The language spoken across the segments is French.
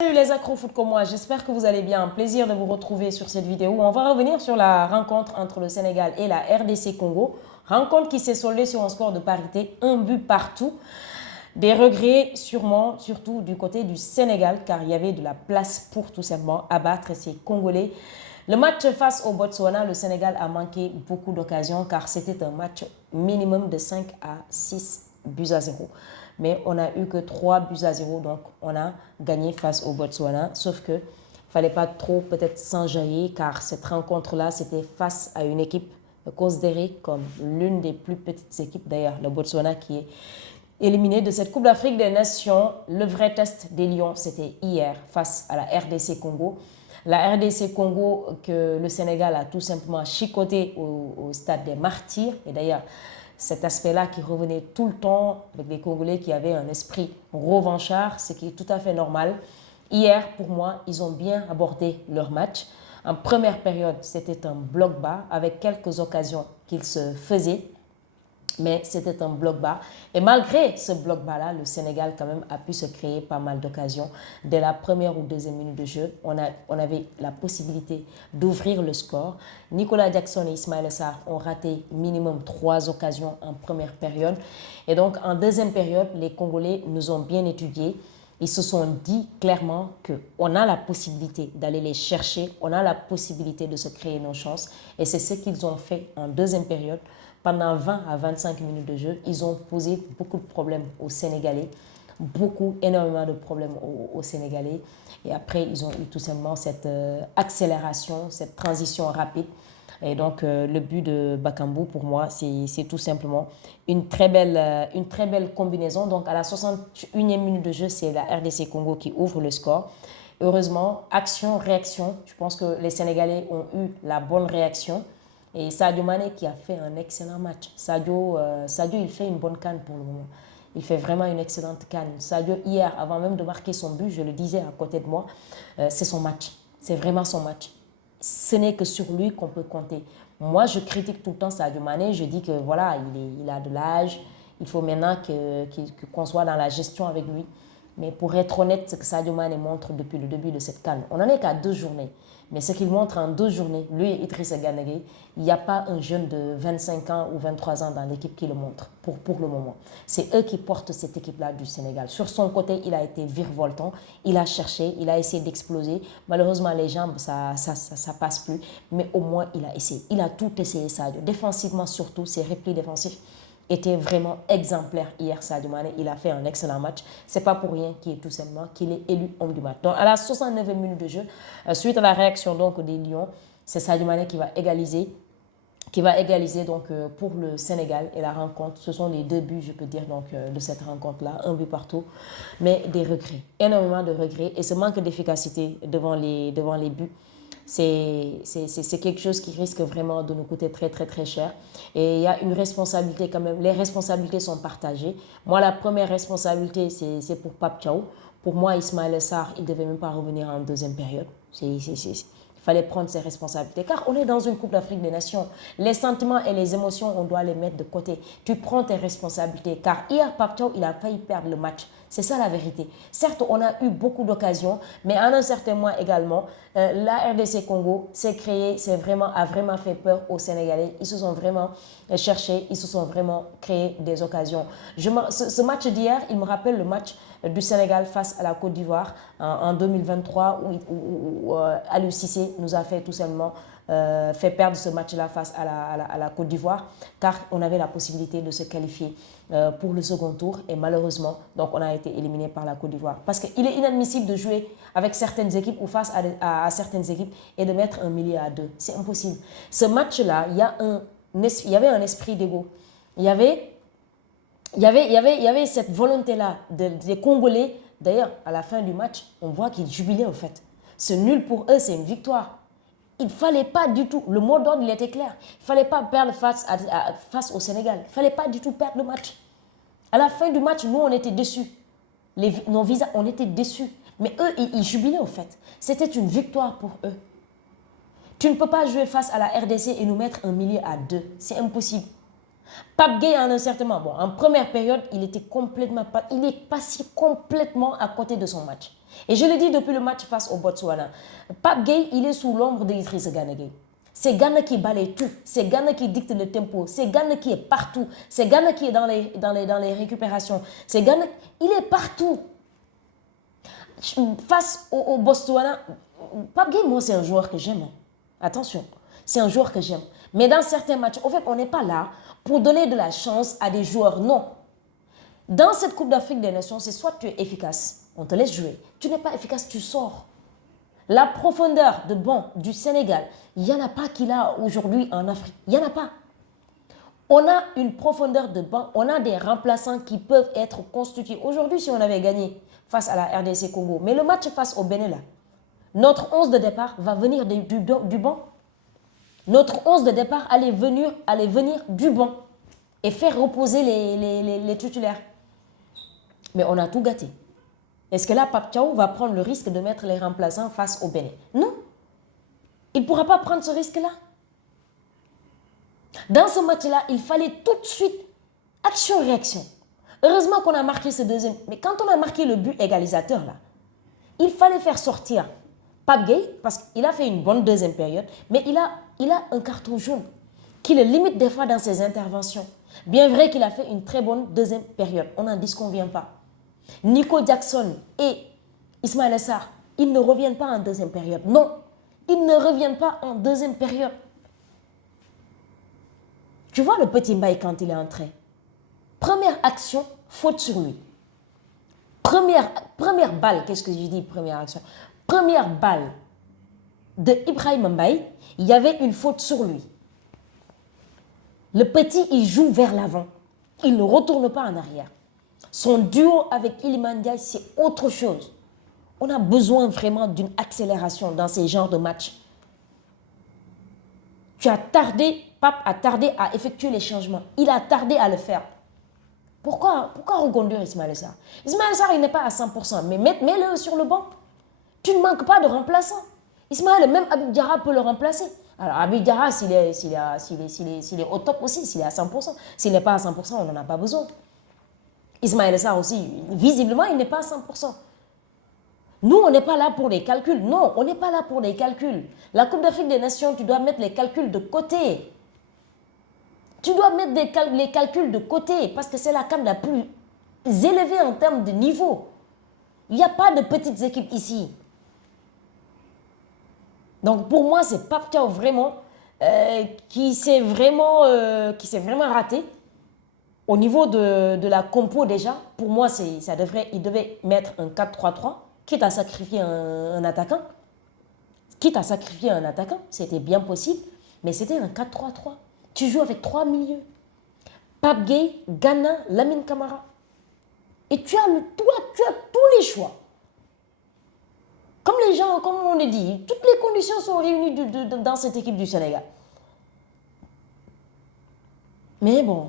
Salut les accro-foot comme moi, j'espère que vous allez bien. Un plaisir de vous retrouver sur cette vidéo. On va revenir sur la rencontre entre le Sénégal et la RDC Congo. Rencontre qui s'est soldée sur un score de parité, un but partout. Des regrets sûrement, surtout du côté du Sénégal, car il y avait de la place pour tout simplement abattre ces Congolais. Le match face au Botswana, le Sénégal a manqué beaucoup d'occasions car c'était un match minimum de 5 à 6 buts à 0. Mais on n'a eu que 3 buts à 0, donc on a gagné face au Botswana. Sauf que fallait pas trop peut-être s'enjailler car cette rencontre-là, c'était face à une équipe considérée comme l'une des plus petites équipes d'ailleurs, le Botswana qui est éliminé de cette Coupe d'Afrique des Nations. Le vrai test des Lions, c'était hier face à la RDC Congo. La RDC Congo que le Sénégal a tout simplement chicoté au stade des Martyrs. Et d'ailleurs, cet aspect-là qui revenait tout le temps avec les Congolais qui avaient un esprit revanchard, ce qui est tout à fait normal. Hier, pour moi, ils ont bien abordé leur match. En première période, c'était un bloc bas avec quelques occasions qu'ils se faisaient. Mais c'était un bloc bas. Et malgré ce bloc bas-là, le Sénégal quand même a pu se créer pas mal d'occasions. Dès la première ou deuxième minute de jeu, on avait la possibilité d'ouvrir le score. Nicolas Jackson et Ismaël Sarr ont raté minimum 3 occasions en première période. Et donc en deuxième période, les Congolais nous ont bien étudiés. Ils se sont dit clairement qu'on a la possibilité d'aller les chercher, on a la possibilité de se créer nos chances. Et c'est ce qu'ils ont fait en deuxième période. Pendant 20 à 25 minutes de jeu, ils ont posé beaucoup de problèmes aux Sénégalais, énormément de problèmes aux Sénégalais. Et après, ils ont eu tout simplement cette accélération, cette transition rapide. Et donc, le but de Bakambu, pour moi, c'est tout simplement une très belle combinaison. Donc, à la 61e minute de jeu, c'est la RDC Congo qui ouvre le score. Heureusement, action, réaction. Je pense que les Sénégalais ont eu la bonne réaction. Et Sadio Mané qui a fait un excellent match. Sadio, il fait une bonne canne pour le moment. Il fait vraiment une excellente canne. Sadio, hier, avant même de marquer son but, je le disais à côté de moi, c'est son match. C'est vraiment son match. Ce n'est que sur lui qu'on peut compter. Moi, je critique tout le temps Sadio Mané. Je dis que voilà, il a de l'âge. Il faut maintenant qu'on soit dans la gestion avec lui. Mais pour être honnête, ce que Sadio Mané montre depuis le début de cette CAN, on n'en est qu'à 2 journées. Mais ce qu'il montre en 2 journées, lui et Idrissa Gana Gueye, il n'y a pas un jeune de 25 ans ou 23 ans dans l'équipe qui le montre pour le moment. C'est eux qui portent cette équipe-là du Sénégal. Sur son côté, il a été virevoltant, il a cherché, il a essayé d'exploser. Malheureusement, les jambes, ça passe plus. Mais au moins, il a essayé. Il a tout essayé, Sadio. Défensivement surtout, ses replis défensifs était vraiment exemplaire hier, Sadio Mané. Il a fait un excellent match. C'est pas pour rien qu'il est tout simplement qu'il est élu homme du match. Donc à la 69e minute de jeu, suite à la réaction donc des Lions, c'est Sadio Mané qui va égaliser. Donc pour le Sénégal et la rencontre. Ce sont les 2 buts, je peux dire, donc de cette rencontre-là. Un but partout, mais des regrets. Énormément de regrets. Et ce manque d'efficacité devant les buts, c'est quelque chose qui risque vraiment de nous coûter très, très, très cher. Et il y a une responsabilité quand même. Les responsabilités sont partagées. Moi, la première responsabilité, c'est pour Pape Thiaw. Pour moi, Ismaël Sarr, il ne devait même pas revenir en deuxième période. Il fallait prendre ses responsabilités. Car on est dans une Coupe d'Afrique des Nations. Les sentiments et les émotions, on doit les mettre de côté. Tu prends tes responsabilités. Car hier, Pape Thiaw, il a failli perdre le match. C'est ça la vérité. Certes, on a eu beaucoup d'occasions, mais à un certain moment également, la RDC Congo s'est créée, a vraiment fait peur aux Sénégalais. Ils se sont vraiment cherchés, ils se sont vraiment créés des occasions. Ce match d'hier, il me rappelle le match du Sénégal face à la Côte d'Ivoire en 2023 où Aliou Cissé nous a fait tout simplement fait perdre ce match-là face à la Côte d'Ivoire car on avait la possibilité de se qualifier pour le second tour et malheureusement, donc on a été éliminé par la Côte d'Ivoire. Parce qu'il est inadmissible de jouer avec certaines équipes ou face à certaines équipes et de mettre un milieu à 2. C'est impossible. Ce match-là, il y avait un esprit d'ego. Il y avait cette volonté-là des Congolais. D'ailleurs, à la fin du match, on voit qu'ils jubilaient en fait. Ce nul pour eux, c'est une victoire. Il ne fallait pas du tout, le mot d'ordre il était clair, il ne fallait pas perdre face au Sénégal. Il ne fallait pas du tout perdre le match. À la fin du match, nous, on était déçus. Nos visas, on était déçus. Mais eux, ils jubilaient en fait. C'était une victoire pour eux. Tu ne peux pas jouer face à la RDC et nous mettre un milieu à 2. C'est impossible. Pape Gueye, en un certain moment, bon, en première période, il est passé complètement à côté de son match. Et je le dis depuis le match face au Botswana. Pape Gueye, il est sous l'ombre d'Idriss Gana Gueye. C'est Gana qui balaye tout. C'est Gana qui dicte le tempo. C'est Gana qui est partout. C'est Gana qui est dans les récupérations. C'est Gana, il est partout. Face au Botswana, Pape Gueye, moi, c'est un joueur que j'aime. Attention, c'est un joueur que j'aime. Mais dans certains matchs, en fait, on n'est pas là pour donner de la chance à des joueurs. Non. Dans cette Coupe d'Afrique des Nations, c'est soit tu es efficace, on te laisse jouer. Tu n'es pas efficace, tu sors. La profondeur de banc du Sénégal, il n'y en a pas qu'il a aujourd'hui en Afrique. Il n'y en a pas. On a une profondeur de banc, on a des remplaçants qui peuvent être constitués. Aujourd'hui, si on avait gagné face à la RDC Congo, mais le match face au Bénin, là, notre 11 de départ va venir du banc. Notre 11 de départ allait venir du banc et faire reposer les titulaires. Mais on a tout gâté. Est-ce que là, Pape Thiaw va prendre le risque de mettre les remplaçants face au Bénin? Non. Il ne pourra pas prendre ce risque-là. Dans ce match-là, il fallait tout de suite action-réaction. Heureusement qu'on a marqué ce deuxième. Mais quand on a marqué le but égalisateur, là, il fallait faire sortir Pape Gueye, parce qu'il a fait une bonne deuxième période, mais il a un carton jaune qui le limite des fois dans ses interventions. Bien vrai qu'il a fait une très bonne deuxième période, on n'en disconvient pas. Nico Jackson et Ismaïla Sarr, ils ne reviennent pas en deuxième période. Non, ils ne reviennent pas en deuxième période. Tu vois le petit Mbaye quand il est entré. Première action, faute sur lui. Première balle, qu'est-ce que je dis première action? Première balle de Ibrahim Mbaye, il y avait une faute sur lui. Le petit, il joue vers l'avant. Il ne retourne pas en arrière. Son duo avec Iliman Ndiaye, c'est autre chose. On a besoin vraiment d'une accélération dans ces genres de matchs. Pape a tardé à effectuer les changements. Il a tardé à le faire. Pourquoi reconduire Ismaïla Sarr? Ismaïla Sarr, il n'est pas à 100%, mais mets-le sur le banc. Tu ne manques pas de remplaçants. Ismaïla, même Habib Diarra peut le remplacer. Alors, Habib Diarra, s'il est au top aussi, s'il est à 100%. S'il n'est pas à 100%, on n'en a pas besoin. Ismaïla Sarr aussi, visiblement, il n'est pas à 100%. Nous, on n'est pas là pour les calculs. Non, on n'est pas là pour les calculs. La Coupe d'Afrique des Nations, tu dois mettre les calculs de côté. Tu dois mettre les calculs de côté parce que c'est la CAN la plus élevée en termes de niveau. Il n'y a pas de petites équipes ici. Donc pour moi, c'est Pape Thiaw vraiment qui s'est vraiment raté. Au niveau de la compo déjà, pour moi, il devait mettre un 4-3-3, quitte à sacrifier un attaquant. C'était bien possible, mais c'était un 4-3-3. Tu joues avec 3 milieux. Pape Gueye, Gana, Lamine Camara. Et tu as tous les choix. Comme on le dit, toutes les conditions sont réunies dans cette équipe du Sénégal. Mais bon.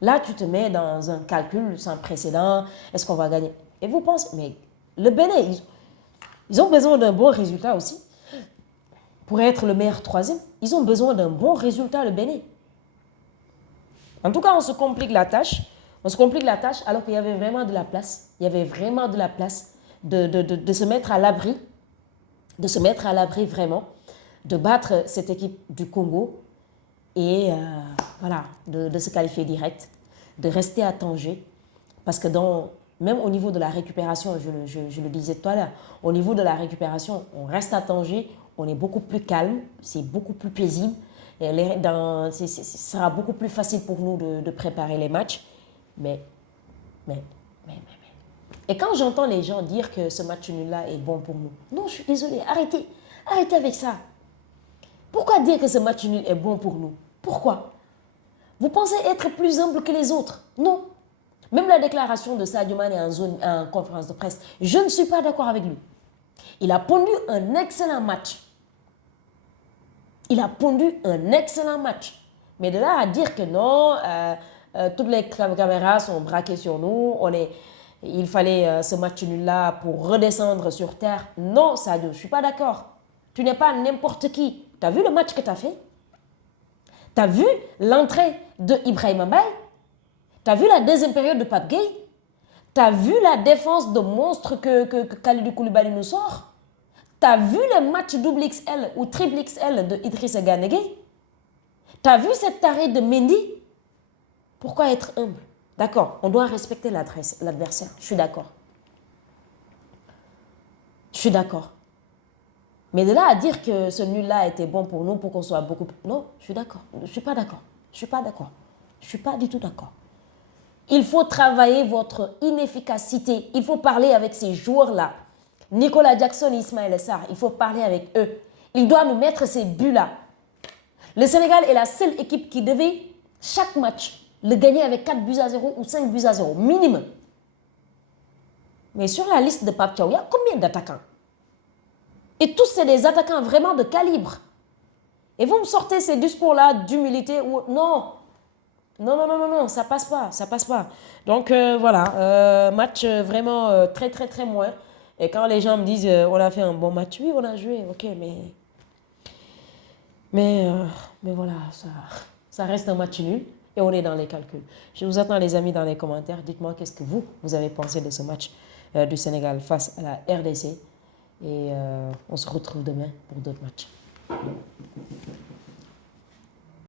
Là, tu te mets dans un calcul sans précédent. Est-ce qu'on va gagner? Et vous pensez, mais le Bénin, ils ont besoin d'un bon résultat aussi. Pour être le meilleur troisième, ils ont besoin d'un bon résultat, le Bénin. En tout cas, on se complique la tâche. Alors qu'il y avait vraiment de la place. Il y avait vraiment de la place de se mettre à l'abri. De se mettre à l'abri vraiment. De battre cette équipe du Congo. Et voilà, de se qualifier direct. De rester à Tanger. Parce que même au niveau de la récupération, je le disais tout à l'heure, au niveau de la récupération, on reste à Tanger. On est beaucoup plus calme. C'est beaucoup plus paisible. Ce sera beaucoup plus facile pour nous de préparer les matchs. Mais. Et quand j'entends les gens dire que ce match nul-là est bon pour nous, non, je suis désolée, arrêtez avec ça. Pourquoi dire que ce match nul est bon pour nous? Pourquoi? Vous pensez être plus humble que les autres? Non. Même la déclaration de Sadio Mané en conférence de presse, je ne suis pas d'accord avec lui. Il a pondu un excellent match. Mais de là à dire que non, toutes les caméras sont braquées sur nous, il fallait ce match nul-là pour redescendre sur terre. Non, Sadio, je ne suis pas d'accord. Tu n'es pas n'importe qui. Tu as vu le match que tu as fait? Tu as vu l'entrée de Ibrahima Mbaye? Tu as vu la deuxième période de Pape Gueye? Tu as vu la défense de monstre que Kalidou Koulibaly nous sort? Tu as vu le match double XL ou triple XL de Idrissa Gana Gueye? Tu as vu cette arrêt de Mendy? Pourquoi être humble? D'accord, on doit respecter l'adversaire. Je suis d'accord. Je suis d'accord. Mais de là à dire que ce nul-là était bon pour nous, pour qu'on soit beaucoup plus... Non, je suis d'accord. Je ne suis pas d'accord. Je ne suis pas d'accord. Je ne suis pas du tout d'accord. Il faut travailler votre inefficacité. Il faut parler avec ces joueurs-là. Nicolas Jackson et Ismaël Sarr, il faut parler avec eux. Il doit nous mettre ces buts-là. Le Sénégal est la seule équipe qui devait, chaque match, le gagner avec 4 buts à 0 ou 5 buts à 0, minimum. Mais sur la liste de Pape Thiaw, il y a combien d'attaquants? Et tous, c'est des attaquants vraiment de calibre. Et vous me sortez ces discours-là d'humilité ou... Non. Non, non, non, non, non, ça passe pas, ça passe pas. Donc, voilà, match vraiment très, très, très moins. Et quand les gens me disent, on a fait un bon match, oui, on a joué, ok, mais voilà, ça reste un match nul et on est dans les calculs. Je vous attends, les amis, dans les commentaires. Dites-moi qu'est-ce que vous avez pensé de ce match du Sénégal face à la RDC. Et on se retrouve demain pour d'autres matchs.